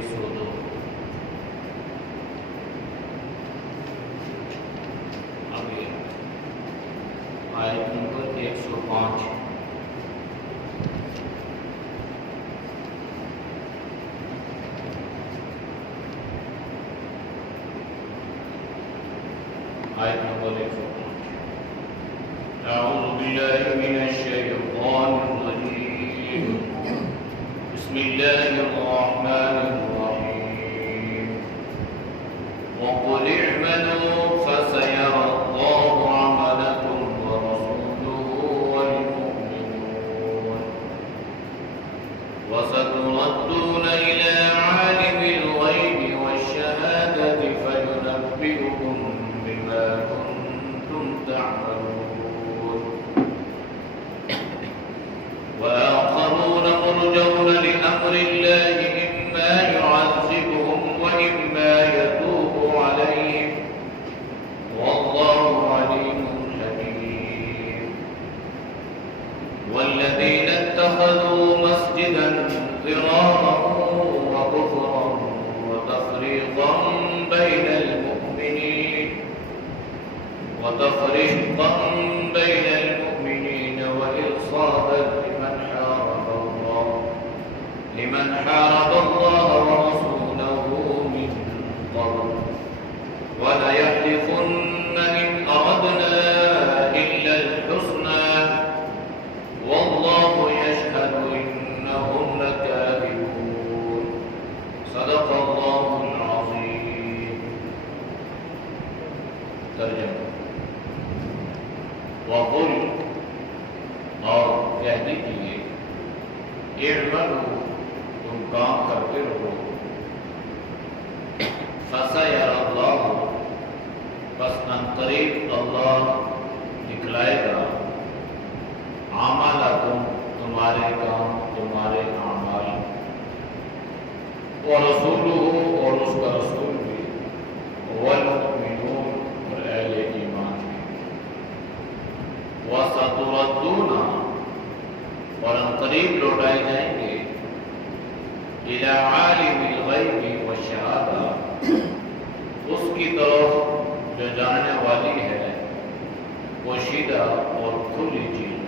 102 آگے آیت نمبر 105 آیت نمبر 105 اعوذ باللہ من الشیطان الرجیم بسم اللہ الرحمن الرحیم وقل اعملوا فسيرى الله عملكم ورسوله والمؤمنون وستردون إلى عالم الغيب والشهادة فينبئكم بما كنتم تعملون وآخرون مرجون لأمر الله إما يعذبهم وإما يتوب عليهم والله عليم حكيم والذين اتخذوا مسجدا ضرارا وكفرا وتفريقا بين المؤمنين وإرصادا لمن حارب الله ورسوله من قبل وليحلفن إن أردنا إلا الحسنى والله يشهد إنهم لكاذبون صدق الله العظيم. ترجمہ وقل اور کہہ دیجیے اعملوا تم کام کرتے رہو فسيرى اللہ بس عنقریب اللہ دکھلائے گا اعمالکم تمہارے کام تمہارے اعمال ورسولہ اور اس کا رسول بھی والمؤمنون اور اہل ایمان بھی وستردون اور عنقریب لوٹائے جائیں گے الی عالم الغیب والشہادہ اس کی طرف جو جاننے والی ہے پوشیدہ اور کھلی چیز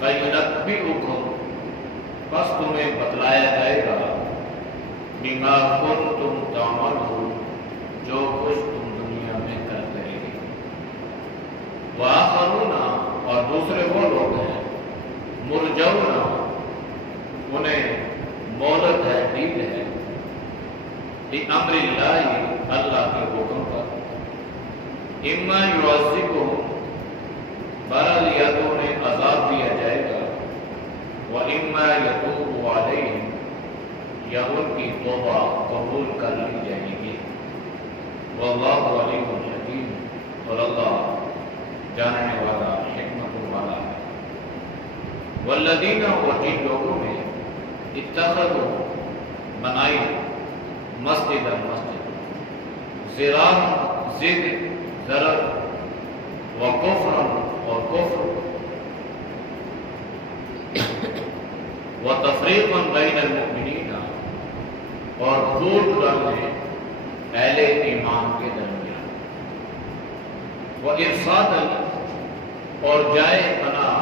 فینبئکم بس تمہیں بتلایا جائے گا بما کنتم تعملون جو کچھ تم دنیا میں کرتے رہے وآخرون اور دوسرے وہ لوگ ہیں مرجون انہیں مہلت ہے ڈیل ہے بأمر اللہ اللہ کے حکم پر اما یعذبہم بہرحال یا تو انہیں عذاب دیا جائے گا وَإِمَّا يَتُوبُ عَلَيْهِمْ یا ان کی توبہ قبول کر لی جائے گی وَاللَّهُ عَلِيمٌ حَكِيمٌ اور اللہ جاننے والا حکمت والا ہے والذین اور جن لوگوں نے اتخذوا بنائی مسجد ضرار ضد ضرر وکفرا اور کفر وتفریقا بین المؤمنین اور پھوٹ ڈالنے اہل ایمان کے درمیان وارصادا اور جائے پناہ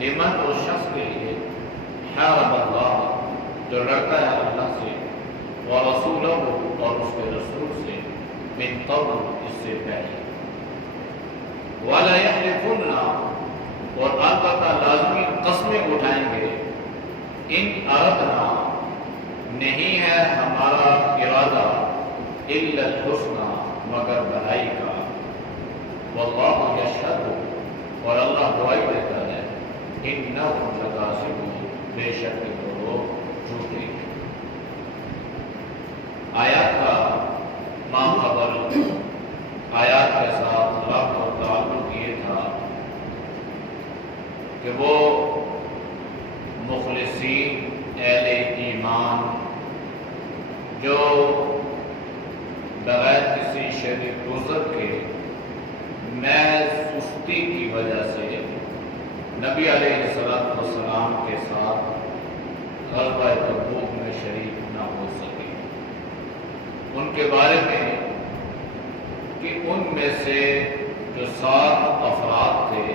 لمن اس شخص کے لیے حارب اللہ جو لڑتا ہے اللہ سے ورسولہ اور اس کے رسول سے من قبل اس سے پہلے وَلَا يَحْلِفُنَّ اور البتہ لازمی قسمیں اٹھائیں گے ان اردنا نہیں ہے ہمارا ارادہ الا الحسنى مگر بھلائی کا واللہ یشہد اور اللہ گواہی دیتا ہے انہم لکاذبون بے شک وہ لوگ جھوٹے ہیں. آیات کا ماں خبر آیات کے ساتھ ربط اور تعلق یہ تھا کہ وہ مخلصین اہل ایمان جو بغیر کسی شرک عذر کے محض سستی کی وجہ سے نبی علیہ السلام کے ساتھ غزوہ تبوک میں شریک نہ ہو سکے۔ ان کے بارے میں کہ ان میں سے جو 7 افراد تھے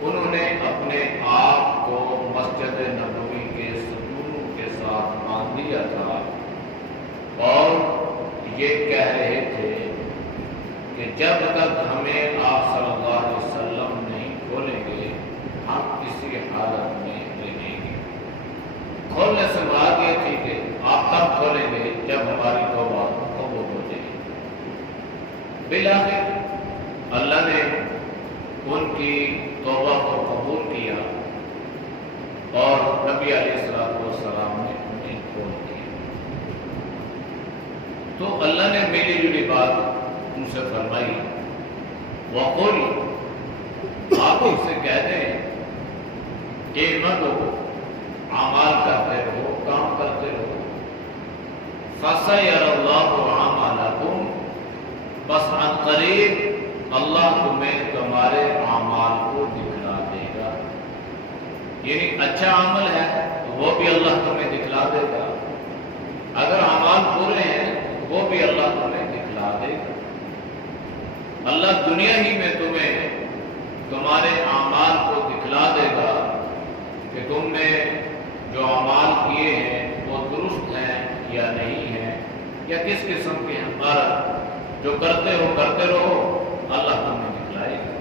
انہوں نے اپنے آپ کو مسجد نبوی کے ستونوں کے ساتھ باندھ دیا تھا اور یہ کہہ رہے تھے کہ جب تک ہمیں آپ صلی اللہ علیہ وسلم نہیں کھولیں گے ہم کسی حالت میں رہیں گے۔ کھولنے سے مراد یہ تھی کہ آپ تب کھولیں گے جب ہماری توبہ قبول ہو جائے گی۔ بالآخر اللہ نے ان کی توبہ کو قبول کیا اور نبی علیہ السلام نے انہیں کھول دیا۔ تو اللہ نے ملی جلی بات ان سے فرمائی، وقل، آپ ان سے کہہ دیں اعملوا، اعمال کرتے رہو، کام کرتے رہو، فسيرى الله اعمالكم، بس عن قریب اللہ تمہیں تمہارے اعمال کو دکھلا دے گا۔ یعنی اچھا عمل ہے تو وہ بھی اللہ تمہیں دکھلا دے گا، اگر اعمال برے ہیں وہ بھی اللہ تمہیں دکھلا دے گا۔ اللہ دنیا ہی میں تمہیں تمہارے اعمال کو دکھلا دے گا کہ تم نے جو اعمال کیے ہیں وہ درست ہیں یا نہیں ہیں، یا کس قسم کے ہیں۔ جو کرتے رہو اللہ تمہیں دکھلائے گا۔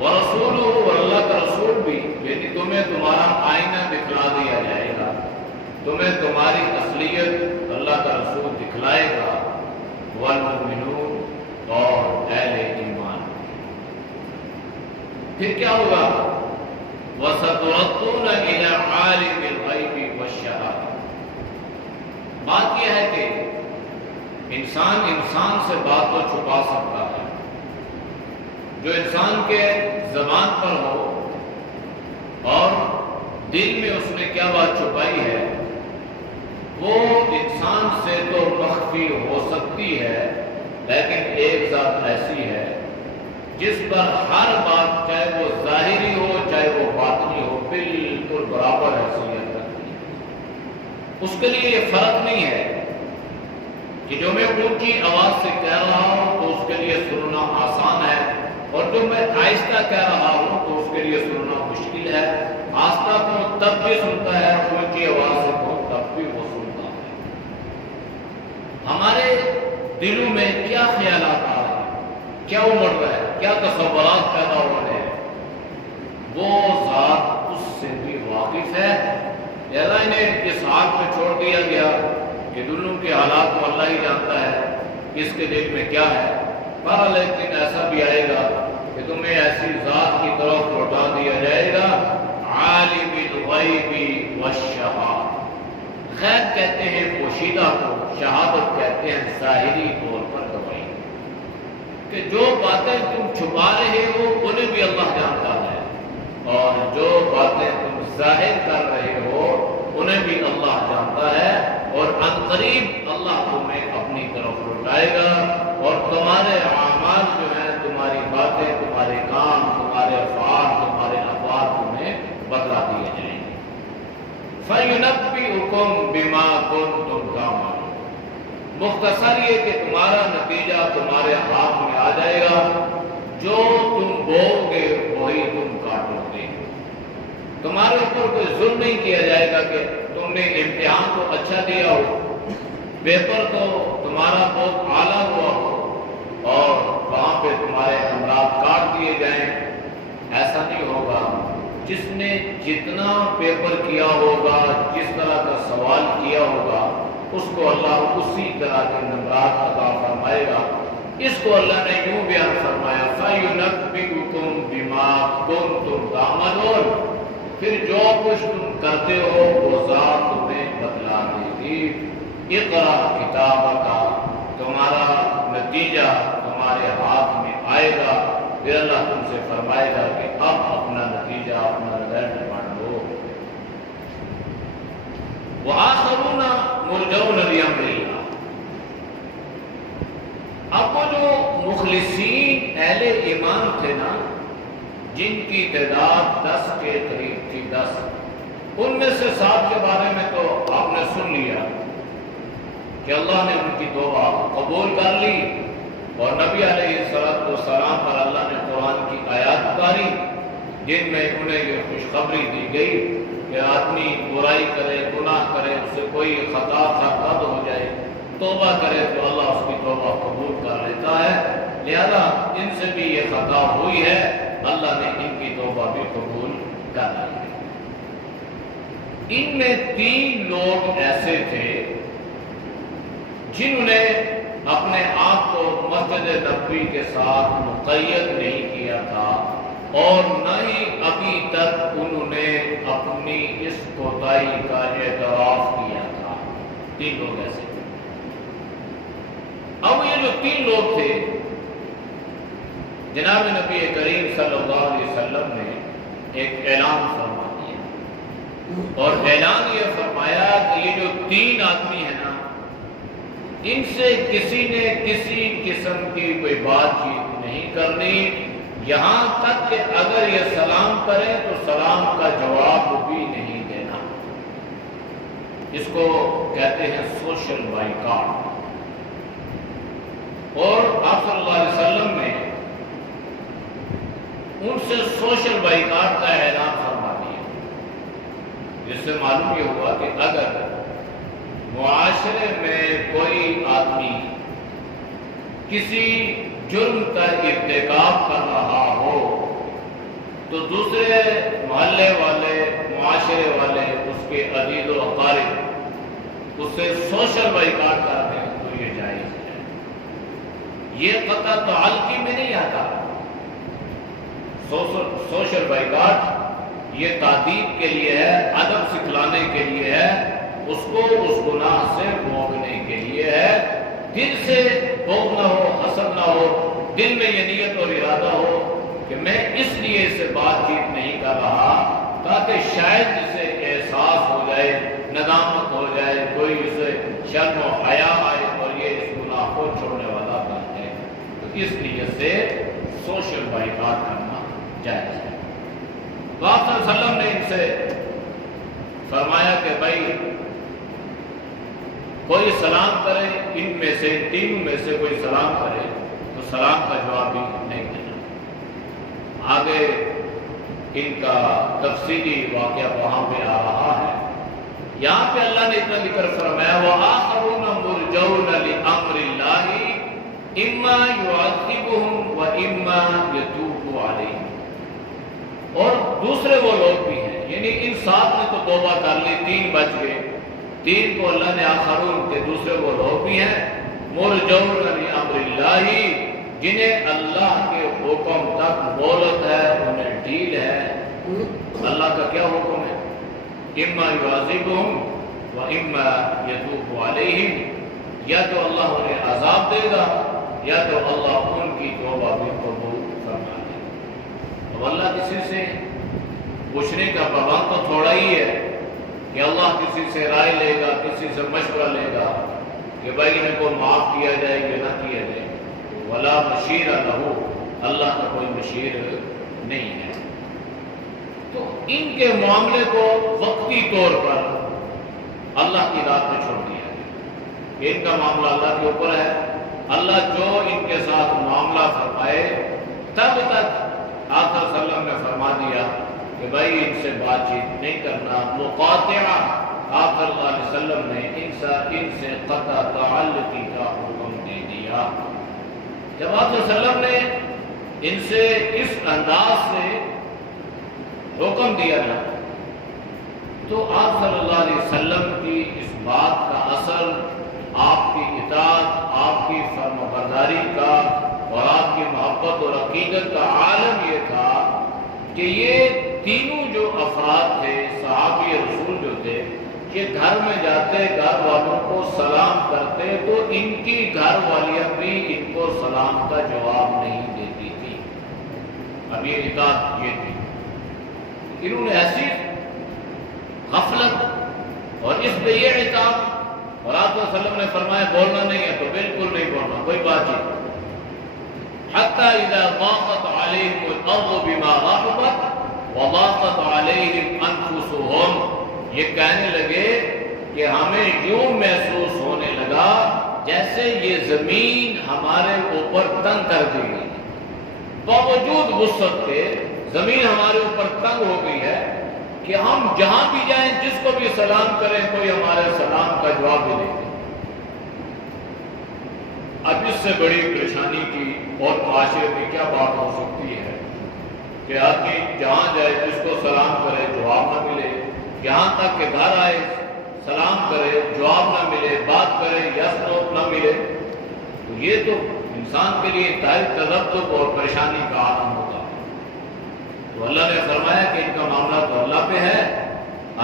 ورسولہ، اور اللہ کا رسول بھی، یعنی تمہیں تمہارا آئینہ دکھلا دیا جائے گا، تمہیں تمہاری اصلیت اللہ کا رسول دکھلائے گا۔ والمؤمنون، اور اہل ایمان۔ پھر کیا ہوگا؟ وَسَتُرَدُّونَ إِلَىٰ عَالِمِ الْغَيْبِ وَالشَّهَادَةِ۔ بات یہ ہے کہ انسان سے بات تو چھپا سکتا ہے، جو انسان کے زبان پر ہو اور دل میں اس نے کیا بات چھپائی ہے وہ انسان سے تو مخفی ہو سکتی ہے، لیکن ایک ذات ایسی ہے جس پر ہر بات، چاہے وہ ظاہری ہو چاہے وہ باطنی ہو، بالکل برابر حیثیت رکھتی ہے۔ اس کے لیے یہ فرق نہیں ہے کہ جو میں اونچی آواز سے کہہ رہا ہوں تو اس کے لیے سننا آسان ہے، اور جو میں آہستہ کہہ رہا ہوں تو اس کے لیے سننا مشکل ہے۔ آہستہ کو تب بھی سنتا ہے، اونچی آواز سے کو تب بھی وہ سنتا ہے۔ ہمارے دلوں میں کیا خیالات آ رہے ہیں، کیا امڑ رہا ہے، کیا تصورات پیدا ہو رہے ہیں، وہ ذات اس سے بھی واقف ہے۔ لہذا انہیں اس حال پہ چھوڑ دیا گیا کہ دلوں کے حالات کو اللہ ہی جانتا ہے اس کے دل میں کیا ہے، پر لیکن ایسا بھی آئے گا کہ تمہیں ایسی ذات کی طرف لوٹا دیا جائے گا، عالم الغیب والشہادہ۔ غیب کہتے ہیں پوشیدہ کو، شہادت کہتے ہیں ظاہری طور پر گواہی، کہ جو باتیں تم چھپا رہے ہو انہیں بھی اللہ جانتا ہے، اور جو باتیں تم ظاہر کر رہے ہو انہیں بھی اللہ جانتا ہے، اور عنقریب اللہ تمہیں اپنی طرف لوٹائے گا، اور تمہارے اعمال جو ہیں، تمہاری باتیں، تمہارے کام، تمہارے افعال، تمہارے اقوال تمہیں بتلا دیے جائیں گے۔ فَيُنَبِّئُكُم بِمَا كُنتُمْ تَعْمَلُونَ۔ مختصر یہ کہ تمہارا نتیجہ تمہارے ہاتھ میں آ جائے گا، جو تم بو گے وہی تم کاٹو گے۔ تمہارے اوپر کوئی ظلم نہیں کیا جائے گا کہ تم نے امتحان تو اچھا دیا ہو، پیپر تو تمہارا بہت اعلیٰ ہوا ہو اور وہاں پہ تمہارے نمبرات کاٹ دیے جائیں۔ ایسا نہیں ہوگا۔ جس نے جتنا پیپر کیا ہوگا، جس طرح کا سوال کیا ہوگا، اس کو اللہ اسی طرح کے نمبرات عطا فرمائے گا۔ اس کو اللہ نے یوں بیان فرمایا، فَيُنَبِّئُكُم بِمَا كُنتُمْ تَعْمَلُونَ۔ پھر جو کچھ تم کرتے ہو وہ ذات تمہیں بتلا دے گی۔ اقرا کتابک، تمہارا نتیجہ تمہارے ہاتھ میں آئے گا۔ پھر اللہ تم سے فرمائے گا کہ اب اپنا نتیجہ، اپنا رزلٹ پڑھ لو۔ وآخرون مرجون لأمر اللہ۔ اب وہ جو مخلصین اہل ایمان تھے نا، جن کی تعداد 10 کے قریب تھی، 10، ان میں سے 7 کے بارے میں تو آپ نے سن لیا کہ اللہ نے ان کی توبہ قبول کر لی، اور نبی علیہ السلام پر اللہ نے قرآن کی آیات اتاری جن میں انہیں یہ خوشخبری دی گئی کہ آدمی برائی کرے، گناہ کرے، اس سے کوئی خطا قد ہو جائے، توبہ کرے تو اللہ اس کی توبہ قبول کر لیتا ہے۔ لہذا ان سے بھی یہ خطا ہوئی ہے، اللہ نے ان کی توبہ بھی قبول کر لی ہے۔ ان میں 3 لوگ ایسے تھے جنہوں نے اپنے آپ کو مسجد نبوی کے ساتھ مقید نہیں کیا تھا، اور نہ ہی ابھی تک انہوں نے اپنی اس کوتاہی کا اعتراف کیا تھا۔ 3 لوگ ایسے تھے۔ اب یہ جو 3 لوگ تھے، جناب نبی کریم صلی اللہ علیہ وسلم نے ایک اعلان فرما دیا، اور اعلان یہ فرمایا کہ یہ جو 3 آدمی ہیں نا، ان سے کسی نے کسی قسم کی کوئی بات چیت نہیں کرنی، یہاں تک کہ اگر یہ سلام کریں تو سلام کا جواب بھی نہیں دینا۔ اس کو کہتے ہیں سوشل بائیکاٹ۔ اور آپ صلی اللہ علیہ وسلم نے ان سے سوشل بائیکاٹ کا اعلان فرما دیا، جس سے معلوم یہ ہوا کہ اگر معاشرے میں کوئی آدمی کسی جرم کا ارتکاب کر رہا ہو تو دوسرے محلے والے، معاشرے والے، اس کے عزیز و اقارب اس سے سوشل بائیکاٹ کرتے ہیں تو یہ جائز ہے۔ یہ قطع تعلقی میں نہیں آتا۔ سوشل بائیکاٹ یہ تعدیب کے لیے ہے، ادب سکھلانے کے لیے ہے، اس کو اس گناہ سے روکنے کے لیے ہے۔ دل سے بغض نہ ہو، حسد نہ ہو، دل میں یہ نیت اور ارادہ ہو کہ میں اس لیے اس سے بات چیت نہیں کر رہا تاکہ شاید اسے احساس ہو جائے، ندامت ہو جائے، کوئی اسے شرم و حیا آئے اور یہ اس گناہ کو چھوڑنے والا بن جائے، تو اس لیے سے سوشل بائیکاٹ کرنا جائز ہے۔ تو آپ صلی اللہ علیہ وسلم نے ان سے فرمایا کہ بھائی کوئی سلام کرے، ان میں سے 3 میں سے کوئی سلام کرے تو سلام کا جواب بھی نہیں دینا۔ آگے ان کا تفصیلی واقعہ وہاں پہ آ رہا ہے۔ یہاں پہ اللہ نے اتنا ذکر فرمایا وَآخَرُونَ مُرْجَوْنَ لِأَمْرِ اللَّهِ إِمَّا يُعَذِّبُهُمْ وَإِمَّا يَتُوبُ عَلَيْهِمْ۔ اور دوسرے وہ لوگ بھی ہیں، یعنی ان 7 نے تو توبہ کر لی، 3 بچ گئے، 3 کو اللہ نے آخرون کے دوسرے وہ لوگ بھی ہیں مُرْجَوْنَ لِأَمْرِ اللَّهِ، جنہیں اللہ کے حکم تک مہلت ہے، انہیں ڈھیل ہے۔ اللہ کا کیا حکم ہے؟ اِمَّا يُعَذِّبُهُمْ وَإِمَّا يَتُوبُ عَلَيْهِمْ، یا تو اللہ انہیں عذاب دے گا یا تو اللہ ان کی توبہ بھی قبول فرما دے گا۔ اب اللہ کسی سے پوچھنے کا پابند تو تھوڑا ہی ہے کہ اللہ کسی سے رائے لے گا، کسی سے مشورہ لے گا کہ بھائی ان کو معاف کیا جائے یا نہ کیا جائے۔ وَلَا مَشِيرَ لَهُ، اللہ کا کوئی مشیر نہیں ہے۔ تو ان کے معاملے کو وقتی طور پر اللہ کی رات میں چھوڑ دیا ہے۔ ان کا معاملہ اللہ کے اوپر ہے، اللہ جو ان کے ساتھ معاملہ فرمائے، تب تک آپ صلی اللہ علیہ وسلم نے فرما دیا کہ بھائی ان سے بات چیت نہیں کرنا، مقاطعہ۔ آپ صلی اللہ علیہ وسلم نے ان سے قطع تعلقی کا حکم دے دیا۔ جب آپ صلی اللہ علیہ وسلم نے ان سے اس انداز سے حکم دیا نا، تو آپ صلی اللہ علیہ وسلم کی اس بات کا اثر آپ کی اطاعت، آپ کی فرمانبرداری کا اور آپ کی محبت اور عقیدت کا عالم یہ تھا کہ یہ تینوں جو افراد تھے، صحابی رسول جو تھے، کہ گھر میں جاتے گھر والوں کو سلام کرتے تو ان کی گھر والیاں بھی ان کو سلام کا جواب نہیں دیتی تھی۔ اب یہ اطاعت یہ تھی، انہوں نے ایسی غفلت اور اس پہ یہ عتاب، اور آپ صلی اللہ علیہ وسلم نے فرمایا بولنا نہیں ہے تو بالکل نہیں بولنا، کوئی بات نہیں۔ حتی اذا ضاقت علیہم الارض بما رحبت وضاقت علیہم انفسهم، یہ کہنے لگے کہ ہمیں یوں محسوس ہونے لگا جیسے یہ زمین ہمارے اوپر تنگ کر دی گئی، باوجود وسعت کے زمین ہمارے اوپر تنگ ہو گئی ہے کہ ہم جہاں بھی جائیں جس کو بھی سلام کریں کوئی ہمارے سلام کا جواب بھی نہیں۔ اب اس سے بڑی پریشانی کی اور معاشرے میں کیا بات ہو سکتی ہے کہ آدمی جہاں جائے جس کو سلام کرے جواب نہ ملے، یہاں تک کہ گھر آئے سلام کرے جواب نہ ملے، بات کرے یس نو نہ ملے، تو یہ تو انسان کے لیے انتہائی تذبذب اور پریشانی کا عالم ہوتا ہے۔ تو اللہ نے فرمایا کہ ان کا معاملہ تو اللہ پہ ہے،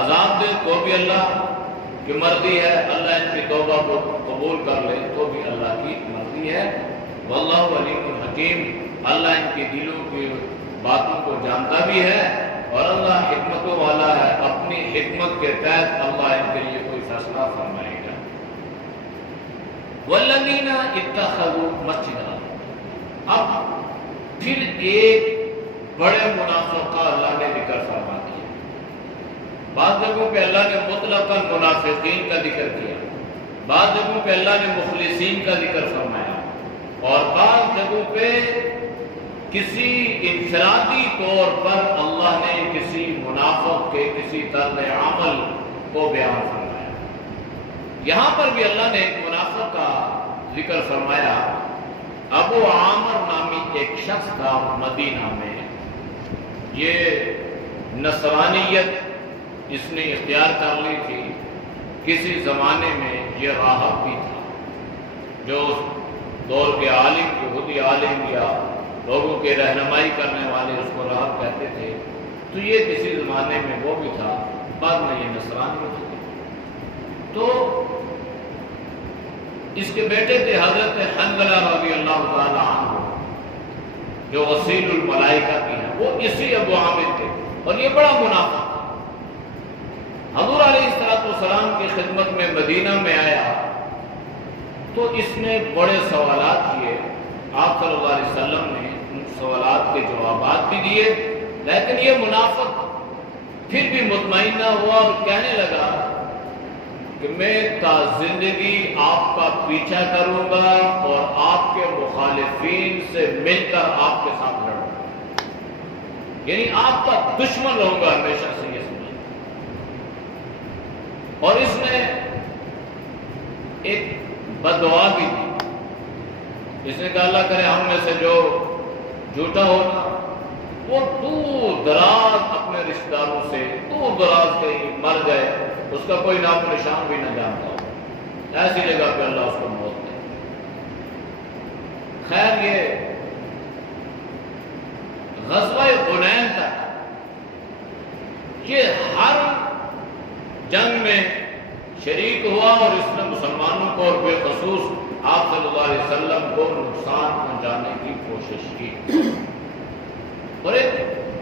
عذاب دے تو بھی اللہ کی مرضی ہے، اللہ ان کی توبہ کو قبول کر لے تو بھی اللہ کی مرضی ہے۔ واللہ علیم الحکیم، اللہ ان کے دلوں کی باتوں کو جانتا بھی ہے اور اللہ حکمتوں والا ہے، اپنی حکمت کے تحت اللہ ان کے لیے کوئی فیصلہ فرمائے گا۔ والذین اتخذوا مسجدا، اب پھر ایک بڑے منافق کا اللہ نے ذکر فرما دیا۔ بعض جگہوں پہ اللہ نے مطلقاً منافقین کا ذکر کیا، بعض جگہوں پہ اللہ نے مخلصین کا ذکر فرمایا، اور بعض جگہوں پہ کسی انفرادی طور پر اللہ نے کسی منافق کے کسی طرز عمل کو بیان فرمایا۔ یہاں پر بھی اللہ نے ایک منافق کا ذکر فرمایا۔ ابو عامر نامی ایک شخص تھا مدینہ میں، یہ نصرانیت اس نے اختیار کر لی تھی۔ کسی زمانے میں یہ راہب بھی تھا، جو دور کے عالم یہودی عالم یا لوگوں کے رہنمائی کرنے والے اس کو راہب کہتے تھے، تو یہ کسی زمانے میں وہ بھی تھا، بعد میں یہ نصرانی ہو چکے۔ تو اس کے بیٹے تھے حضرت حنظلہ رضی اللہ تعالی عنہ، جو وسیل الملائکہ بھی ہیں، وہ اسی ابو عامر تھے، اور یہ بڑا منافق تھا۔ حضور علیہ السلام کی خدمت میں مدینہ میں آیا تو اس نے بڑے سوالات کیے، آپ صلی اللہ علیہ وسلم نے ان سوالات کے جوابات بھی دیے، لیکن یہ منافق پھر بھی مطمئن نہ ہوا اور کہنے لگا کہ میں تا زندگی آپ کا پیچھا کروں گا اور آپ کے مخالفین سے مل کر آپ کے ساتھ لڑوں گا، یعنی آپ کا دشمن رہوں گا ہمیشہ سے، یہ سمجھ۔ اور اس نے ایک بددعا بھی دی، اس نے کہا اللہ کرے ہم میں سے جو جھوٹا ہونا وہ دور دراز اپنے رشتہ داروں سے دور دراز کہیں مر جائے، اس کا کوئی نام و نشان بھی نہ جانتا ہو، ایسی جگہ پہ اللہ اس کو موت دے۔ خیر یہ غزوہ حنین تھا، یہ ہر جنگ میں شریک ہوا اور اس نے مسلمانوں کو اور بالخصوص آپ صلی اللہ علیہ وسلم کو نقصان پہنچانے کی کوشش کی۔ اور ایک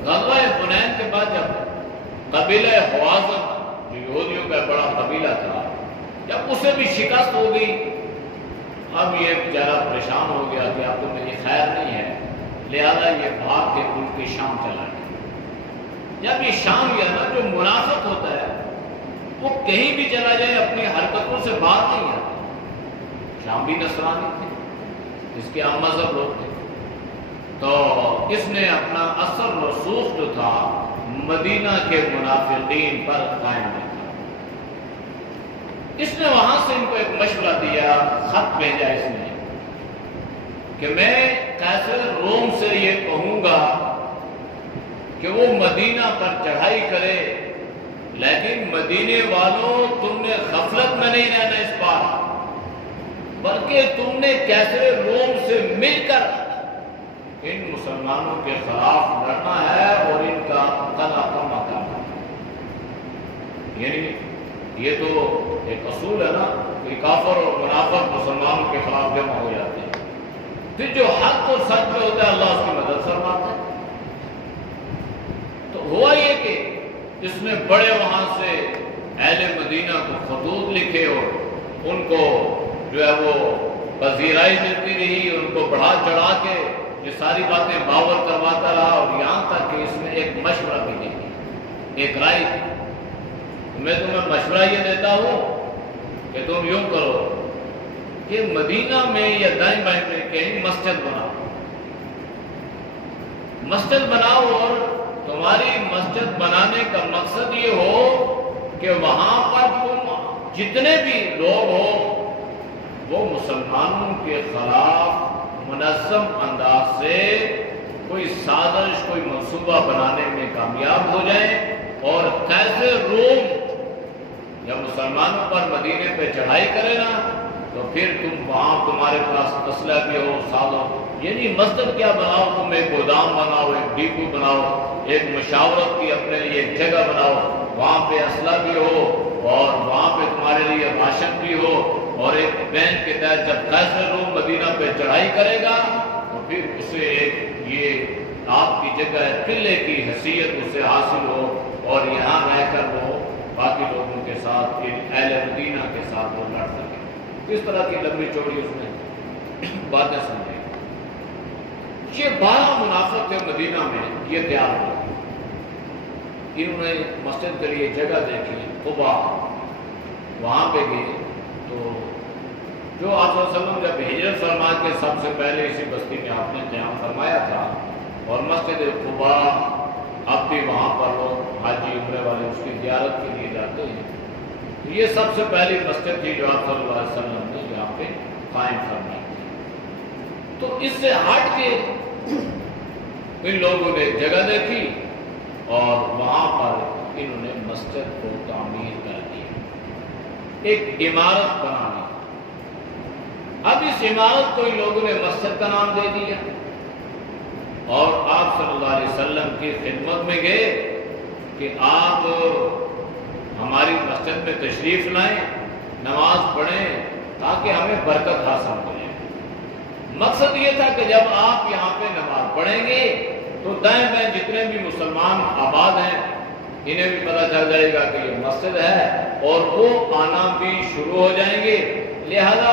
غزوہ حنین کے بعد جب قبیلہ حوازن جو یہودیوں کا بڑا قبیلہ تھا، جب اسے بھی شکست ہو گئی، اب یہ بیچارہ پریشان ہو گیا کہ اب تو میری خیر نہیں ہے، لہذا یہ بھاگ کے ملک شام چلا گیا۔ جب یہ شام گیا نا، جو منافق ہوتا ہے وہ کہیں بھی چلا جائے اپنی حرکتوں سے باہر نہیں آتا۔ شام بھی نصرانی تھے، اس کے عام مذہب لوگ تھے، تو اس نے اپنا اثر رسوخ جو تھا مدینہ کے منافقین پر قائم رکھا۔ اس نے وہاں سے ان کو ایک مشورہ دیا، خط بھیجا اس نے کہ میں قیصر روم سے یہ کہوں گا کہ وہ مدینہ پر چڑھائی کرے، لیکن مدینے والوں تم نے غفلت میں نہیں رہنا اس بار، بلکہ تم نے قیصر روم سے مل کر ان مسلمانوں کے خلاف لڑنا ہے اور ان کا قلع کما کرنا ہے۔ یعنی یہ تو ایک اصول ہے نا کہ کافر اور منافق مسلمانوں کے خلاف جمع ہو جاتے ہیں، پھر جو حق اور سچ میں ہوتا ہے اللہ اس کی مدد فرماتا ہے۔ تو ہوا یہ کہ اس نے بڑے وہاں سے اہل مدینہ کو خطوط لکھے اور ان کو جو ہے وہ پذیرائی ملتی رہی، ان کو بڑھا چڑھا کے یہ ساری باتیں باور کرواتا رہا، اور یہاں تک کہ اس نے ایک مشورہ بھی دیا، ایک رائے دی۔ میں تمہیں مشورہ یہ دیتا ہوں کہ تم یوں کرو کہ مدینہ میں یا دائیں بائیں میں کہیں مسجد بناؤ، مسجد بناؤ، اور تمہاری مسجد بنانے کا مقصد یہ ہو کہ وہاں پر تم جتنے بھی لوگ ہو وہ مسلمانوں کے خلاف منظم انداز سے کوئی سازش، کوئی منصوبہ بنانے میں کامیاب ہو جائیں، اور کیسے روم جب مسلمانوں پر مدینے پہ چڑھائی کرے نا تو پھر تم وہاں تمہارے پاس اسلحہ بھی ہو، ساز ہو، یعنی مسجد کیا بناؤ، تم ایک گودام بناؤ، ایک ڈیپو بناؤ، ایک مشاورت کی اپنے لیے ایک جگہ بناؤ، وہاں پہ اسلحہ بھی ہو اور وہاں پہ تمہارے لیے راشن بھی ہو، اور ایک بینک کے تحت جب قیصر روم مدینہ پہ چڑھائی کرے گا تو پھر اسے ایک یہ آپ کی جگہ قلعے کی حیثیت اسے حاصل ہو، اور یہاں رہ کر وہ باقی لوگوں کے ساتھ اہل مدینہ کے ساتھ وہ لڑ سکے۔ اس طرح کی لمبی چوڑی اس نے باتیں سمجھیں۔ یہ 12 منافق تھے مدینہ میں، یہ تیار ہو، انہوں نے مسجد کے لیے جگہ دیکھی، قبا، وہاں پہ گئے تو جو آپ صلی اللہ علیہ وسلم جب ہجرت فرما کے سب سے پہلے اسی بستی میں آپ نے قیام فرمایا تھا، اور مسجد قبا اب بھی وہاں پر لوگ حاجی عمرے والے اس کی زیارت کے لیے جاتے ہیں، تو یہ سب سے پہلی مسجد تھی جو آپ صلی اللہ علیہ وسلم نے یہاں پہ قائم فرمائی تھی۔ تو اس سے ہٹ کے ان لوگوں نے جگہ دیکھی اور وہاں پر انہوں نے مسجد کو تعمیر کر دی، ایک عمارت بنا لی۔ اب اس عمارت کو ان لوگوں نے مسجد کا نام دے دیا، اور آپ صلی اللہ علیہ وسلم کی خدمت میں گئے کہ آپ ہماری مسجد میں تشریف لائیں، نماز پڑھیں تاکہ ہمیں برکت حاصل ہو جائے۔ مقصد یہ تھا کہ جب آپ یہاں پہ نماز پڑھیں گے تو دائیں بائیں جتنے بھی مسلمان آباد ہیں انہیں بھی پتہ چل جائے گا کہ یہ مسجد ہے، اور وہ آنا بھی شروع ہو جائیں گے، لہذا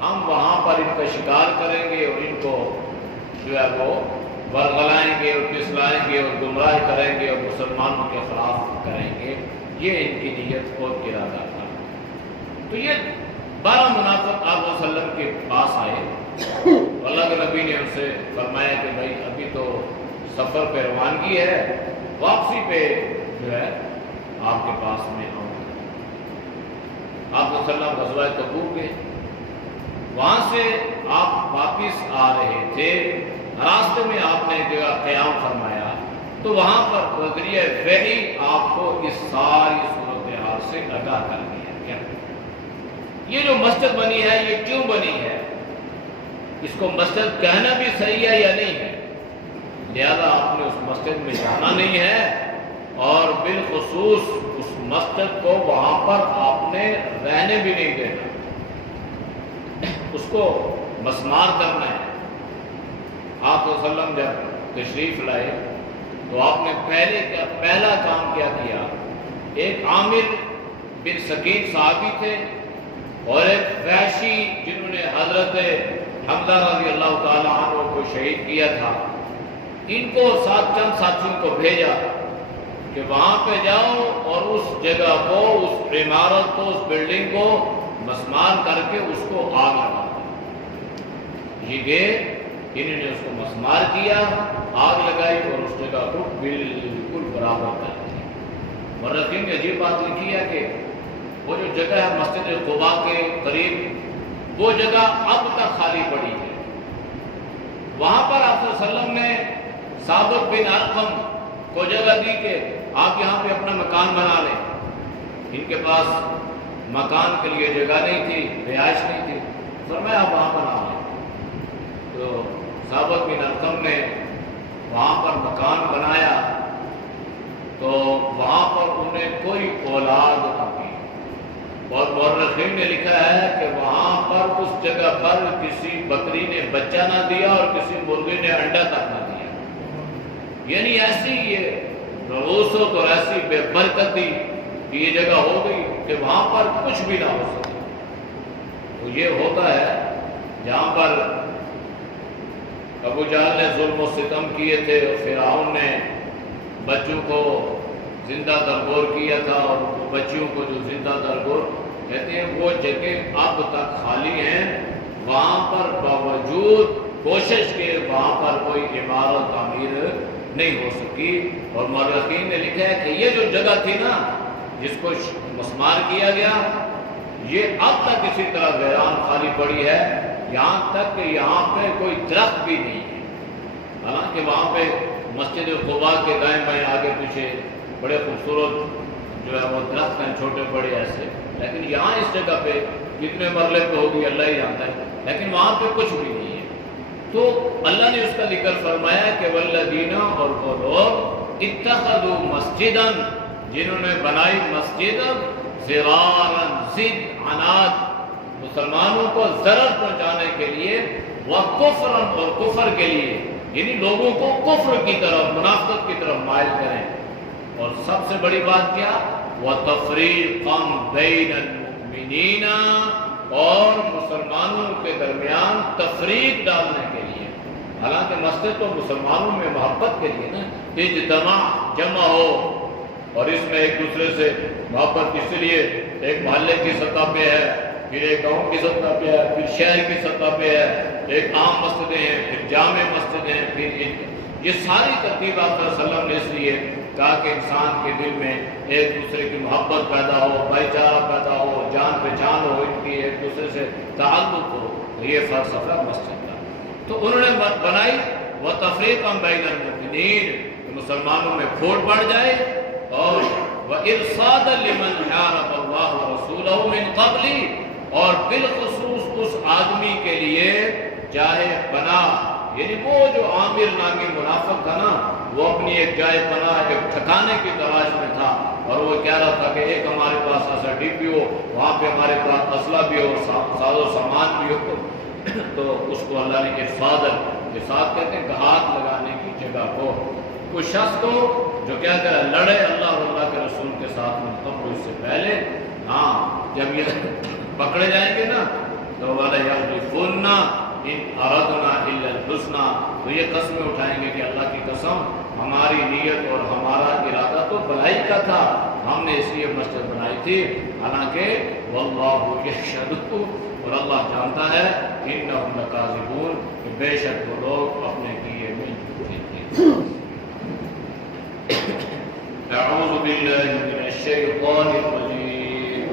ہم وہاں پر ان کا شکار کریں گے اور ان کو جو ہے وہ ورغلائیں گے اور پسلائیں گے اور گمراہ کریں گے اور مسلمانوں کے خلاف کریں گے۔ یہ ان کی نیت اور ارادہ تھا۔ تو یہ 12 منافق آپ صلی اللہ علیہ وسلم کے پاس آئے، اللہ کے نبی نے ان سے فرمایا کہ بھائی ابھی تو سفر پہ روانگی ہے، واپسی پہ جو ہے آپ کے پاس میں آؤں گا۔ آپ صلی اللہ علیہ وسلم غزوہ تبوک گئے، وہاں سے آپ واپس آ رہے تھے، راستے میں آپ نے ایک جگہ قیام فرمایا، تو وہاں پر نظریہ وحی آپ کو اس ساری صورتحال سے آگاہ کر دیا۔ کیا یہ جو مسجد بنی ہے یہ کیوں بنی ہے، اس کو مسجد کہنا بھی صحیح ہے یا نہیں ہے، لہذا آپ نے اس مسجد میں جانا نہیں ہے، اور بالخصوص اس مسجد کو وہاں پر آپ نے رہنے بھی نہیں دینا، اس کو مسمار کرنا ہے۔ آپ صلی اللہ علیہ وسلم جب تشریف لائے تو آپ نے پہلا کام کیا کیا، ایک عامر بن سکین صحابی تھے اور ایک وحشی جنہوں نے حضرت حمزہ رضی اللہ تعالی عنہ کو شہید کیا تھا، ان کو ساتھ چند ساتھیوں کو بھیجا کہ وہاں پہ جاؤ اور اس جگہ کو، اس عمارت کو، اس بلڈنگ کو مسمار کر کے اس کو آگ لگا۔ یہ گئے، انہوں نے اس کو مسمار کیا، آگ لگائی اور اس جگہ کو بالکل برابر کر دیا۔ مورخین نے عجیب بات لکھی ہے کہ وہ جو جگہ ہے مسجد قباء کے قریب، وہ جگہ اب تک خالی پڑی ہے۔ وہاں پر آپ صلی اللہ علیہ وسلم نے ثابت بن ارقم کو جگہ دی کہ آپ یہاں پہ اپنا مکان بنا لیں۔ ان کے پاس مکان کے لیے جگہ نہیں تھی، رہائش نہیں تھی، فرمایا آپ وہاں بنا لیں۔ تو ثابت بن ارقم نے وہاں پر مکان بنایا، تو وہاں پر انہیں کوئی اولاد نہ ہوئی، اور مورخین نے لکھا ہے کہ وہاں پر اس جگہ پر کسی بکری نے بچہ نہ دیا اور کسی مرغی نے انڈا تک نہ دیا، یعنی ایسی یہ نحوست اور ایسی بے برکتی کہ یہ جگہ ہو گئی کہ وہاں پر کچھ بھی نہ ہو سکے۔ تو یہ ہوتا ہے جہاں پر ابو جہل نے ظلم و ستم کیے تھے اور فرعون نے بچوں کو زندہ درگور کیا تھا اور بچیوں کو جو زندہ درگور کہتے ہیں، وہ جگہ اب تک خالی ہیں، وہاں پر باوجود کوشش کے وہاں پر کوئی عمارت تعمیر نہیں ہو سکی۔ اور مورخین نے لکھا ہے کہ یہ جو جگہ تھی نا جس کو مسمار کیا گیا، یہ اب تک اسی طرح ویران خالی پڑی ہے، یہاں تک کہ یہاں پہ کوئی درخت بھی نہیں ہے۔ حالانکہ وہاں پہ مسجد قباء کے دائیں بائیں آگے پیچھے بڑے خوبصورت جو ہے وہ درخت ہیں، چھوٹے بڑے ایسے، لیکن یہاں اس جگہ پہ کتنے مرلے پہ ہوگی اللہ ہی جانتا ہے، لیکن وہاں پہ کچھ بھی نہیں ہے۔ تو اللہ نے اس کا ذکر فرمایا کہ والذین، اور وہ لوگ اتخذوا مسجدا، جنہوں نے بنائی مسجد ضرارا، ضد، عناد، مسلمانوں کو ضرر پہنچانے کے لیے، وکفرا، اور کفر کے لیے، یعنی لوگوں کو کفر کی طرف، منافقت کی طرف مائل کریں، اور سب سے بڑی بات کیا، وتفریقا بین المؤمنین، اور مسلمانوں کے درمیان تفریق ڈالنے کے لیے۔ حالانکہ مسجد تو مسلمانوں میں محبت کے لیے نا، اجتماع، جمع ہو، اور اس میں ایک دوسرے سے محبت اس لیے ایک محلے کی سطح پہ ہے، پھر ایک گاؤں کی سطح پہ ہے، پھر شہر کی سطح پہ ہے، ایک عام مسجدیں ہیں، پھر جامع مسجدیں ہیں، پھر یہ ساری ترتیب آپ صلی اللہ علیہ وسلم نے اس لیے کہا کہ انسان کے دل میں ایک دوسرے کی محبت پیدا ہو، بھائی چارہ پیدا ہو، جان پہچان ہو، ان کی ایک دوسرے سے تعلق ہو، تو یہ فلسفہ مسجد کا۔ تو انہوں نے بنائی وتفریقا بین المؤمنین، مسلمانوں میں پھوٹ بڑھ جائے، اور وارصادا لمن حارب اللہ ورسولہ من قبل، اور بالخصوص اس آدمی کے لیے جائے پناہ، یعنی وہ جو عامر نامی منافق تھا نا، وہ اپنی ایک جائے پناہ، ایک ٹھکانے کی تلاش میں تھا، اور وہ کہہ رہا تھا کہ ایک ہمارے پاس ایسا ڈپ بھی ہو، وہاں پہ ہمارے پاس اسلحہ بھی ہو، ساز و سامان بھی ہو۔ تو اس کو اللہ نے ارصاد کہتے ہیں کہ ہاتھ لگانے کی جگہ کو، کوئی شخص کو جو کیا کرے، لڑے اللہ اور اللہ کے رسول کے ساتھ من قبل، اس سے پہلے، ہاں جب یہ پکڑے جائیں گے نا تو وَلَيَحْلِفُنَّ إِنْ أَرَدْنَا إِلَّا الْحُسْنَى، تو یہ قسمیں اٹھائیں گے کہ اللہ کی قسم، ہماری نیت اور ہمارا ارادہ تو بھلائی کا تھا، ہم نے اس لیے مسجد بنائی تھی، حالانکہ وَاللَّهُ يَشْهَدُ، اور اللہ جانتا ہے إِنَّهُمْ لَكَاذِبُونَ، کہ بے شک وہ لوگ اپنے کیے میں جھوٹے تھے۔ اعوذ باللہ من الشیطان الرجیم،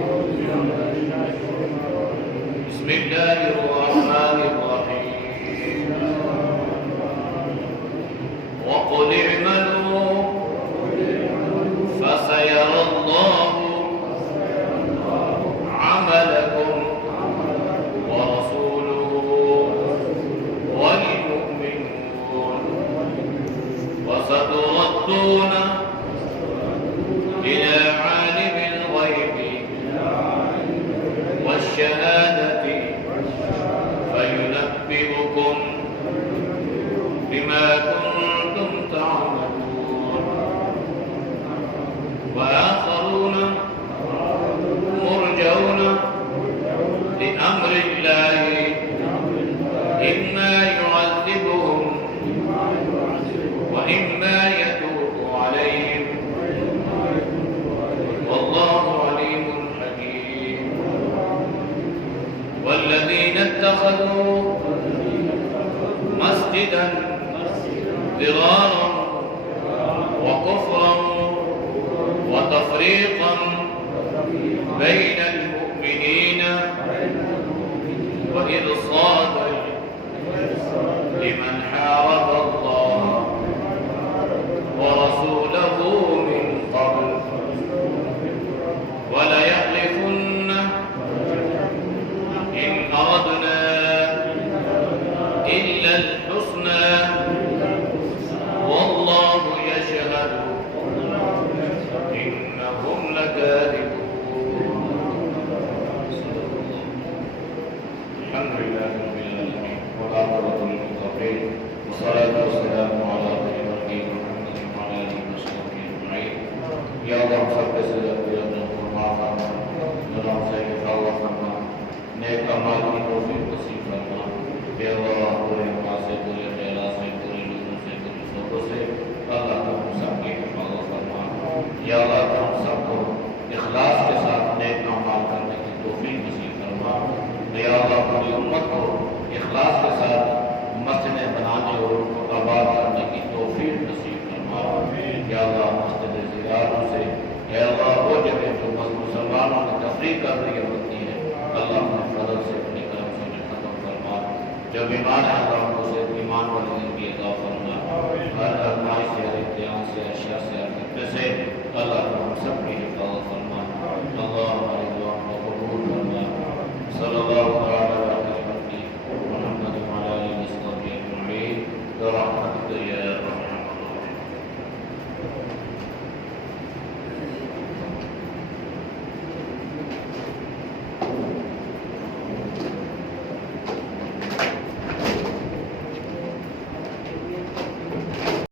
بسم اللہ الرحمن الرحیم، وَقُلِ اعْمَلُوا فَسَيَرَى اللَّهُ عَمَلَكُمْ وَرَسُولُهُ وَالْمُؤْمِنُونَ وَسَتُرَدُّونَ إِلَى عَالِمِ الْغَيْبِ وَالشَّهَادَةِ فَيُنَبِّئُكُم بِمَا كُنتُمْ تَعْمَلُونَ وَآخَرُونَ مُرْجَوْنَ لِأَمْرِ اللَّهِ إِمَّا يُعَذِّبُهُمْ وَإِمَّا يَتُوبُ عَلَيْهِمْ وَاللَّهُ عَلِيمٌ حَكِيمٌ وَالَّذِينَ اتَّخَذُوا مَسْجِدًا ضِرَارًا وَكُفْرًا وَتَفْرِيقًا بَيْنَ الْمُؤْمِنِينَ وَإِرْصَادًا لِمَنْ حَارَبَ اللَّهَ وَرَسُولَهُ مِنْ قَبْلُ وَلَيَحْلِفُنَّ إِنْ أَرَدْنَا إِلَّا الْحُسْنَى وَاللَّهُ يَشْهَدُ إِنَّهُمْ لَكَاذِبُونَ۔ الحمد لله رب العالمين والعاقبة للمتقين اخلاص کے ساتھ مسجدیں بنانے اور ان کو آباد کرنے کی توفیق نصیب فرما۔ یا اللہ مسجد زیارتوں سے اے اللہ وہ جگہ جو مسلمانوں نے تفریح کر رہی ہوتی ہے اللہ اپنے فضل سے اپنے کرم سے انہیں ختم فرما۔ جو بیمار ہیں اللہ ان کو صحت ایمان والی زندگی عطا فرما۔ ہر آزمائش سے ہر امتحان سے ہر شر سے ہر فتنہ سے اللہ ہم سب کی حفاظت فرما۔ اللہ